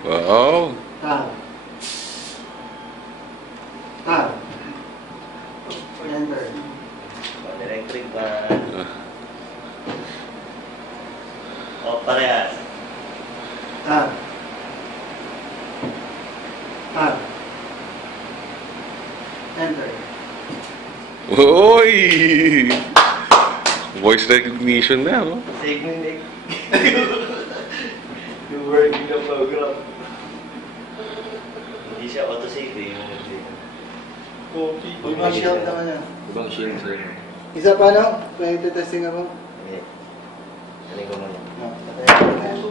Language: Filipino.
Wow. Tab. Tab. Enter. Electric fan. O, parehas. Tab. Tab. Enter. Uy! Voice recognition na, no? Segment. Yung working na program. Hindi siya auto-save eh. Ibang shield naman yan. Ibang shield sir. Isa pa no? May testing ako. Hindi. Ano ko muna? No, patay.